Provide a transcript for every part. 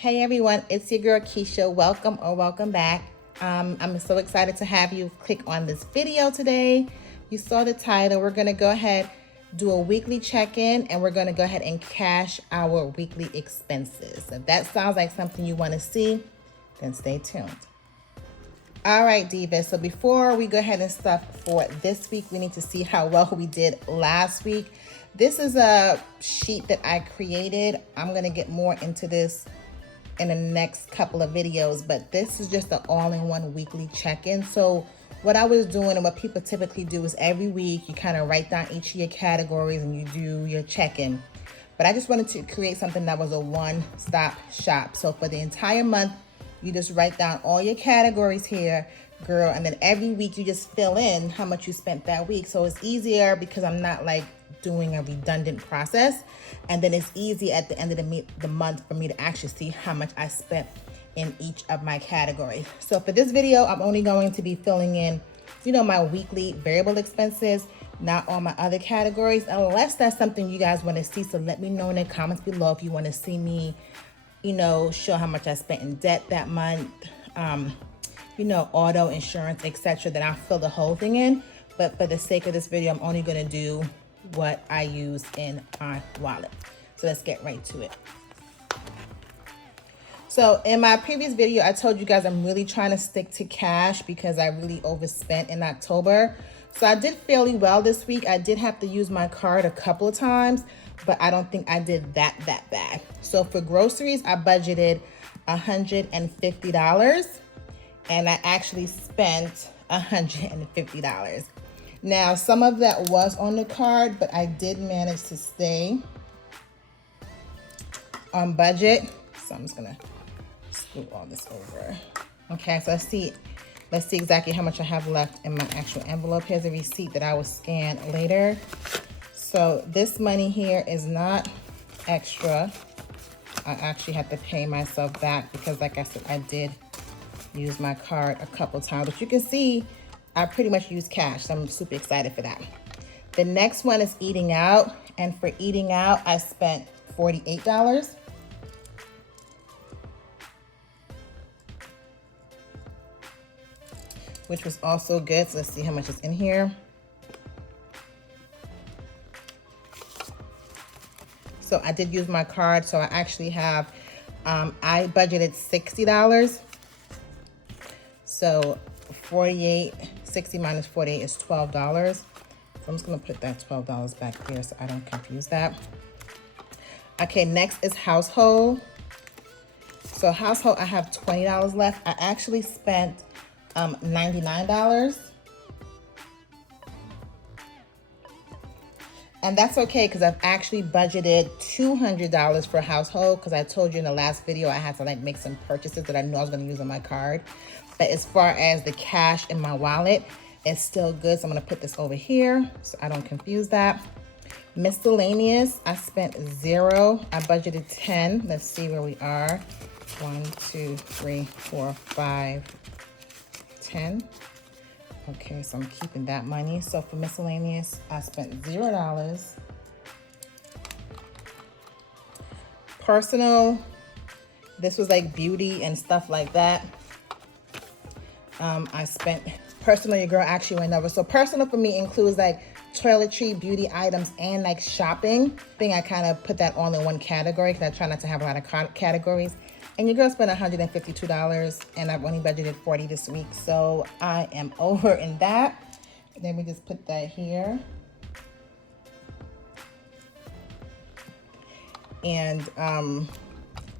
Hey everyone, it's your girl Keisha. Welcome or welcome back. I'm so excited to have you click on this video today. You saw the title. We're gonna go ahead, do a weekly check-in, and we're gonna go ahead and cash our weekly expenses. If that sounds like something you wanna see, then stay tuned. All right, Divas, so before we go ahead and stuff for this week, we need to see how well we did last week. This is a sheet that I created. I'm gonna get more into this in the next couple of videos, but this is just an all-in-one weekly check-in. So what I was doing and what people typically do is every week you kind of write down each of your categories and you do your check-in. But I just wanted to create something that was a one-stop shop. So for the entire month, you just write down all your categories here, girl, and then every week you just fill in how much you spent that week. So it's easier because I'm not like doing a redundant process, and then it's easy at the end of the month for me to actually see how much I spent in each of my categories. So for this video, I'm only going to be filling in, my weekly variable expenses, not all my other categories, unless that's something you guys want to see. So let me know in the comments below if you want to see me, show how much I spent in debt that month, auto insurance, etc. Then I'll fill the whole thing in. But for the sake of this video, I'm only going to do what I use in my wallet. So let's get right to it. So in my previous video, I told you guys I'm really trying to stick to cash because I really overspent in October. So I did fairly well this week. I did have to use my card a couple of times, but I don't think I did that bad. So for groceries, I budgeted $150 and I actually spent $150. Now, some of that was on the card, but I did manage to stay on budget. So I'm just gonna scoot all this over. Okay, so let's see exactly how much I have left in my actual envelope. Here's a receipt that I will scan later. So this money here is not extra. I actually have to pay myself back because, like I said, I did use my card a couple times, but you can see I pretty much use cash, so I'm super excited for that. The next one is eating out, and for eating out, I spent $48. Which was also good, so let's see how much is in here. So I did use my card, so I actually have, I budgeted $60. So 60 minus 48 is $12. So I'm just gonna put that $12 back there so I don't confuse that. Okay, next is household. So household, I have $20 left. I actually spent $99. And that's okay because I've actually budgeted $200 for household because I told you in the last video I had to make some purchases that I knew I was going to use on my card. But as far as the cash in my wallet, it's still good. So I'm going to put this over here so I don't confuse that. Miscellaneous, I spent $0. I budgeted $10. Let's see where we are. 1, 2, 3, 4, 5, 10. Okay, so I'm keeping that money. So for miscellaneous, I spent $0. Personal, this was like beauty and stuff like that. I spent personal, your girl actually went over. So personal for me includes like toiletry, beauty items, and like shopping. I kind of put that all in one category because I try not to have a lot of categories. And your girl spent $152, and I've only budgeted $40 this week, so I am over in that. And then we just put that here. And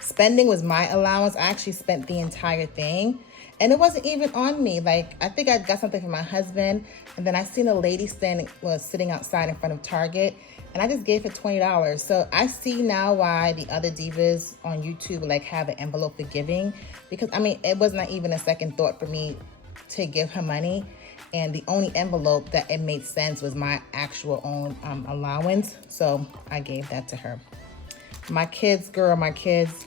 spending was my allowance. I actually spent the entire thing, and it wasn't even on me. Like, I think I got something for my husband, and then I seen a lady sitting outside in front of Target, and I just gave her $20. So I see now why the other divas on YouTube have an envelope for giving, because it was not even a second thought for me to give her money. And the only envelope that it made sense was my actual own allowance. So I gave that to her. My kids, girl, my kids.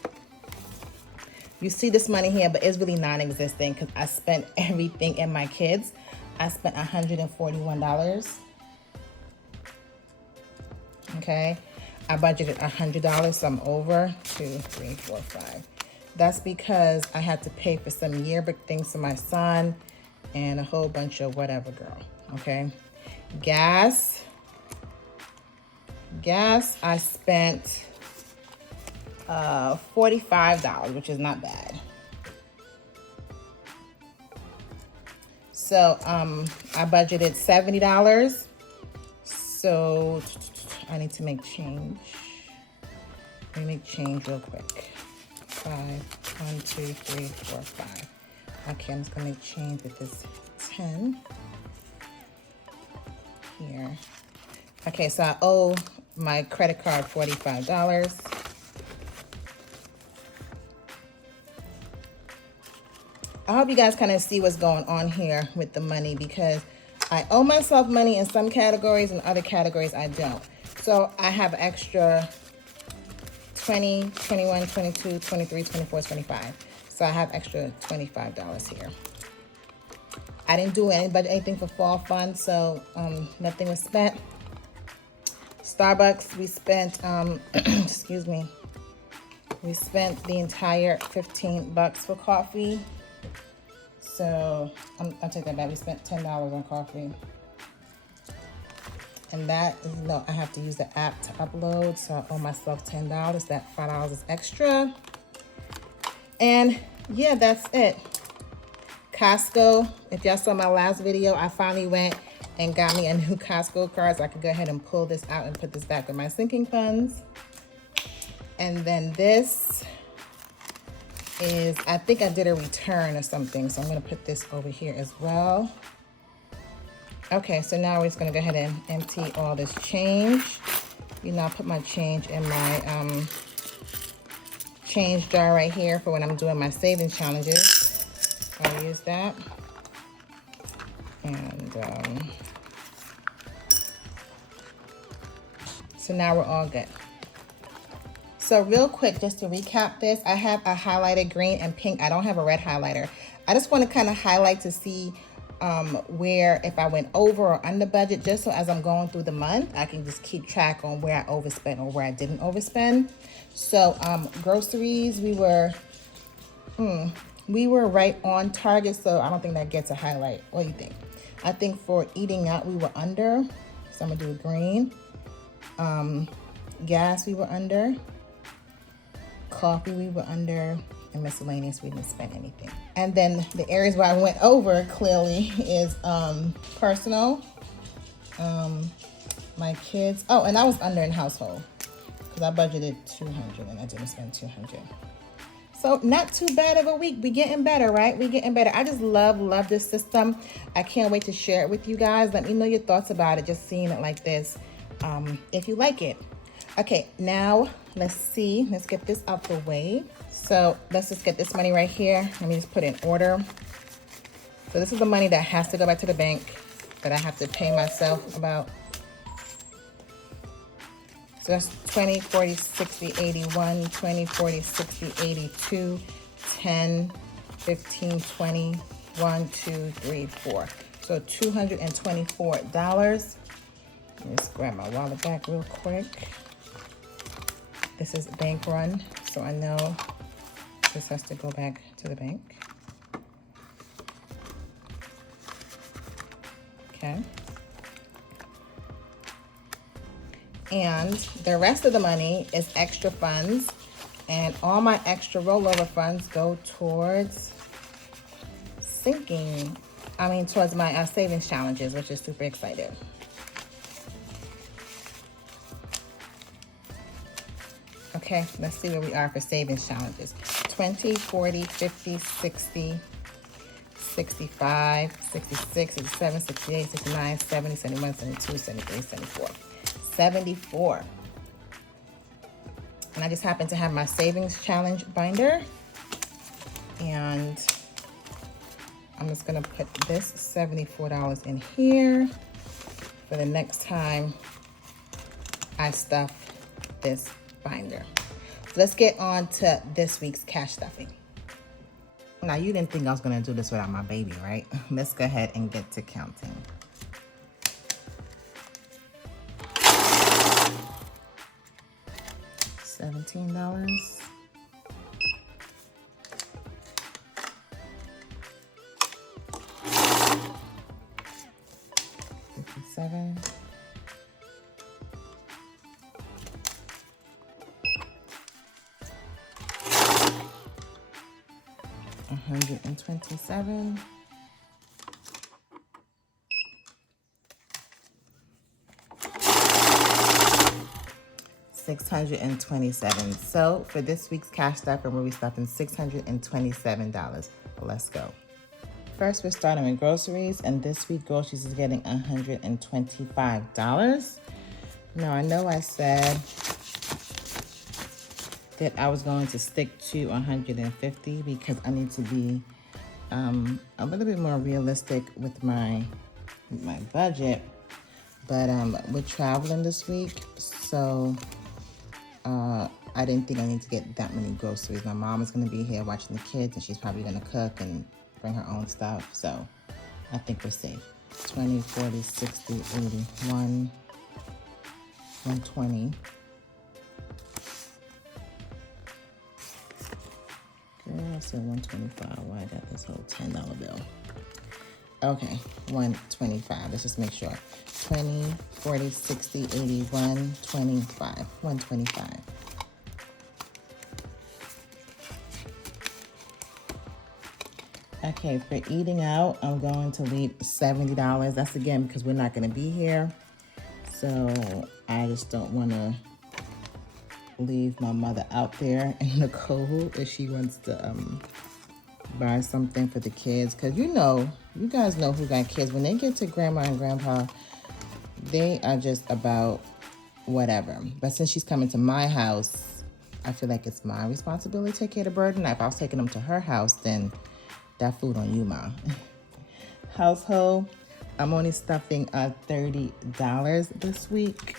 You see this money here, but it's really non-existent because I spent everything in my kids. I spent $141. Okay, I budgeted $100, so I'm over. 2, 3, 4, 5, That's because I had to pay for some yearbook things for my son and a whole bunch of whatever, girl, okay? Gas, I spent $45, which is not bad. So I budgeted $70. So I need to make change. Let me make change real quick. 5, 1, 2, 3, 4, 5. Okay, I'm just gonna make change with this 10 here. Okay, so I owe my credit card $45. I hope you guys kind of see what's going on here with the money, because I owe myself money in some categories and other categories I don't. So I have extra 20, 21, 22, 23, 24, 25. So I have extra $25 here. I didn't do anything for fall fun, so nothing was spent. Starbucks, we spent, excuse me, we spent the entire $15 for coffee. So I'll take that back. We spent $10 on coffee. And that is, no, I have to use the app to upload. So I owe myself $10. That $5 is extra. And yeah, that's it. Costco, if y'all saw my last video, I finally went and got me a new Costco card, so I could go ahead and pull this out and put this back in my sinking funds. And then this is, I think I did a return or something, so I'm gonna put this over here as well. Okay, so now we're just gonna go ahead and empty all this change. You know, I'll put my change in my change jar right here for when I'm doing my savings challenges. I'll use that. And so now we're all good. So real quick, just to recap this, I have a highlighted green and pink. I don't have a red highlighter. I just want to kind of highlight to see where, if I went over or under budget, just so as I'm going through the month, I can just keep track on where I overspent or where I didn't overspend. So groceries, we were right on target, so I don't think that gets a highlight. What do you think? I think for eating out, we were under, so I'm gonna do a green. Gas, we were under. Coffee, we were under. And miscellaneous, we didn't spend anything. And then the areas where I went over clearly is personal, my kids. Oh, and I was under in household because I budgeted $200 and I didn't spend $200. So not too bad of a week. We getting better, right? We getting better. I just love this system. I can't wait to share it with you guys. Let me know your thoughts about it, just seeing it like this, if you like it. Okay, now let's see. Let's get this out the way. So let's just get this money right here. Let me just put it in order. So this is the money that has to go back to the bank that I have to pay myself about. So that's 20, 40, 60, 81, 20, 40, 60, 82, 10, 15, 20, 1, 2, 3, 4. So $224. Let me just grab my wallet back real quick. This is bank run, so I know this has to go back to the bank. Okay. And the rest of the money is extra funds, and all my extra rollover funds go towards towards my savings challenges, which is super excited. Okay, let's see where we are for savings challenges. 20, 40, 50, 60, 65, 66, 67, 68, 69, 70, 71, 72, 73, 74. 74. And I just happen to have my savings challenge binder. And I'm just gonna put this $74 in here for the next time I stuff this binder. So let's get on to this week's cash stuffing. Now, you didn't think I was gonna do this without my baby, right? Let's go ahead and get to counting. $17, 127. $127. $627. So for this week's cash stuffing, we'll be stuffing $627. Let's go. First, we're starting with groceries, and this week groceries is getting $125. Now, I know I said that I was going to stick to 150 because I need to be a little bit more realistic with my budget. But we're traveling this week, so I didn't think I need to get that many groceries. My mom is going to be here watching the kids, and she's probably going to cook and bring her own stuff. So I think we're safe. 20, 40, 60, 80, 120. Girl, I said 125. Why I got this whole $10 bill? Okay, 125. Let's just make sure. 20, 40, 60, 80, 125. 125. Okay, for eating out, I'm going to leave $70. That's again because we're not going to be here. So I just don't want to leave my mother out there in the cold if she wants to buy something for the kids. Because you guys know who got kids. When they get to grandma and grandpa, they are just about whatever. But since she's coming to my house, I feel like it's my responsibility to take care of the burden. If I was taking them to her house, then that food on you, Ma. Household, I'm only stuffing $30 this week.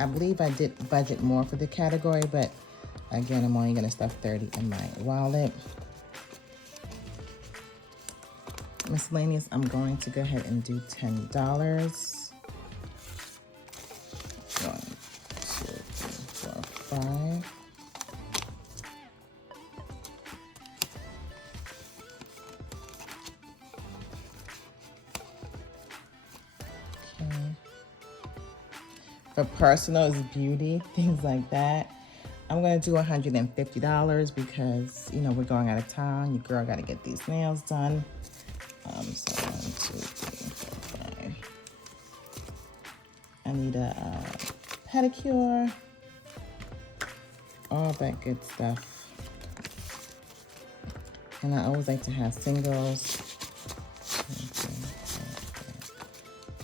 I believe I did budget more for the category, but again, I'm only gonna stuff $30 in my wallet. Miscellaneous, I'm going to go ahead and do $10. 1, 2, 3, 4, 5. For personal, beauty, things like that, I'm going to do $150 because, we're going out of town. Your girl got to get these nails done. So 1, 2, 3, 4, 5. I need a pedicure. All that good stuff. And I always like to have singles.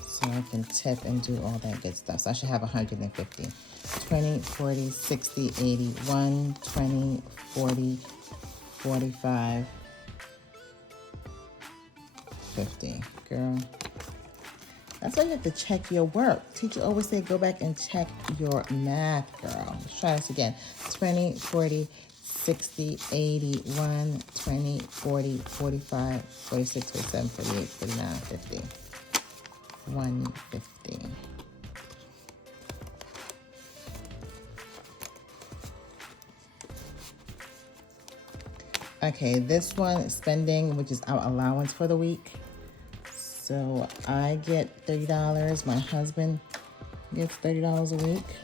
So I can tip and do all that good stuff. So I should have 150. 20, 40, 60, 80, 1, 20, 40, 45, 50. Girl. That's why you have to check your work. Teacher always say go back and check your math, girl. Let's try this again. 20, 40, 60, 80, 1, 20, 40, 45, 46, 47, 48, 49, 50. 150. Okay, this one spending, which is our allowance for the week. So I get $30. My husband gets $30 a week.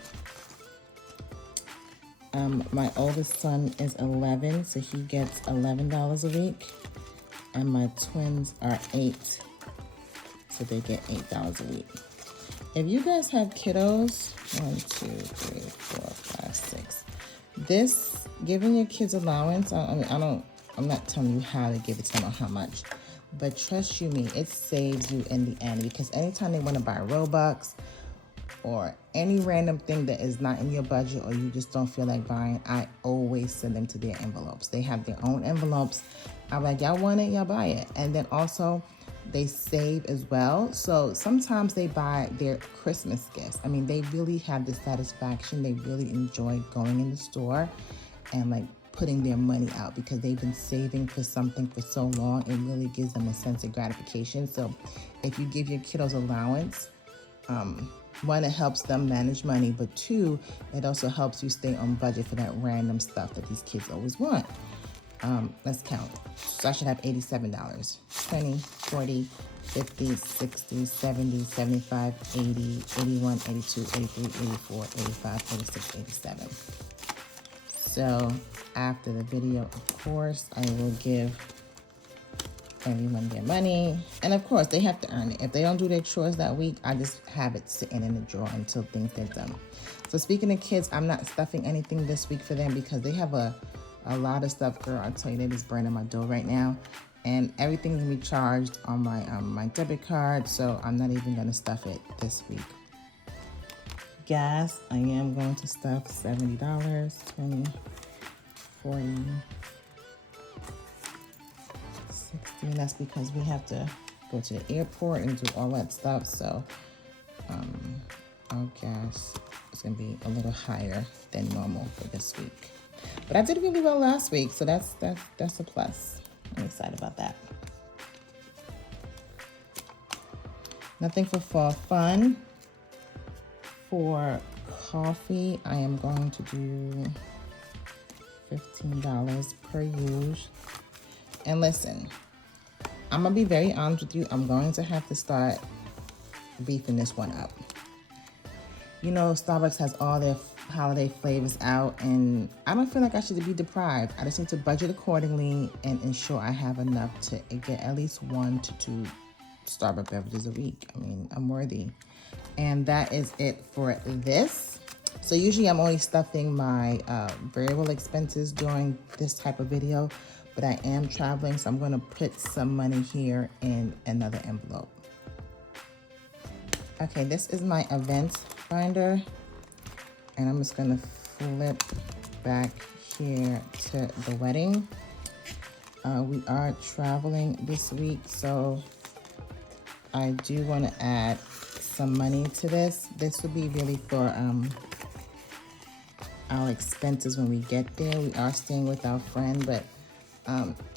My oldest son is 11, so he gets $11 a week. And my twins are 8. So they get $8 a week. If you guys have kiddos, 1, 2, 3, 4, 5, 6. This giving your kids allowance. I'm not telling you how to give it to them or how much, but trust you me, it saves you in the end because anytime they want to buy Robux or any random thing that is not in your budget or you just don't feel like buying, I always send them to their envelopes. They have their own envelopes. I'm like, y'all want it, y'all buy it, and then also. They save as well. So sometimes they buy their Christmas gifts. I mean, they really have the satisfaction. They really enjoy going in the store and like putting their money out because they've been saving for something for so long. It really gives them a sense of gratification. So if you give your kiddos allowance, 1, it helps them manage money, but 2, it also helps you stay on budget for that random stuff that these kids always want. Let's count. So I should have $87. 20, 40, 50, 60, 70, 75, 80, 81, 82, 83, 84, 85, 86, 87. So after the video, of course, I will give everyone their money. And of course, they have to earn it. If they don't do their chores that week, I just have it sitting in the drawer until things get done. So speaking of kids, I'm not stuffing anything this week for them because they have a lot of stuff, girl. I'll tell you, they just burning my dough right now. And everything's gonna be charged on my my debit card, so I'm not even gonna stuff it this week. Gas, I am going to stuff $70, 20, 40, 60, and that's because we have to go to the airport and do all that stuff, so our gas is gonna be a little higher than normal for this week. But I did really well last week, so that's a plus. I'm excited about that. Nothing for fall fun. For coffee, I am going to do $15 per use. And listen, I'm gonna be very honest with you. I'm going to have to start beefing this one up. You know, Starbucks has all their holiday flavors out, and I don't feel like I should be deprived. I just need to budget accordingly and ensure I have enough to get at least 1 to 2 Starbucks beverages a week. I mean, I'm worthy. And that is it for this. So usually I'm only stuffing my variable expenses during this type of video, but I am traveling, so I'm gonna put some money here in another envelope. Okay, this is my events binder, and I'm just gonna flip back here to the wedding. We are traveling this week, so I do wanna add some money to this. This will be really for our expenses when we get there. We are staying with our friend, but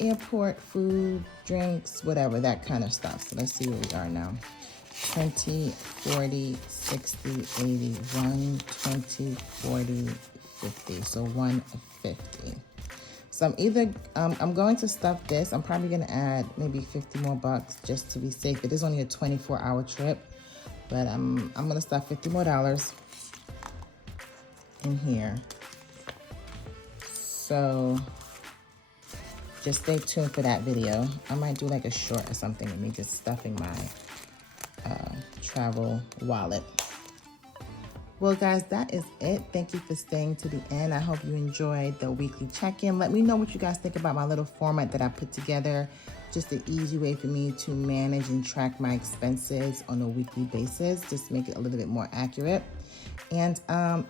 airport, food, drinks, whatever, that kind of stuff. So let's see where we are now. 20, 40, 60, 80, 120, 40, 50. So 150. So I'm going to stuff this. I'm probably gonna add maybe 50 more bucks just to be safe. It is only a 24-hour trip, but I'm gonna stuff $50 more in here. So just stay tuned for that video. I might do like a short or something of me just stuffing my travel wallet. Well, guys, that is it. Thank you for staying to the end. I hope you enjoyed the weekly check-in. Let me know what you guys think about my little format that I put together. Just an easy way for me to manage and track my expenses on a weekly basis. Just make it a little bit more accurate. And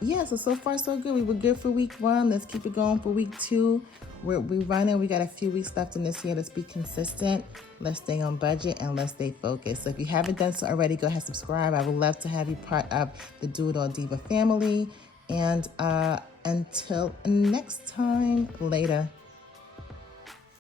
yeah, so far so good. We were good for week 1. Let's keep it going for week 2. We're running. We got a few weeks left in this year. Let's be consistent. Let's stay on budget and let's stay focused. So if you haven't done so already, go ahead and subscribe. I would love to have you part of the Do It All Diva family. And until next time, later.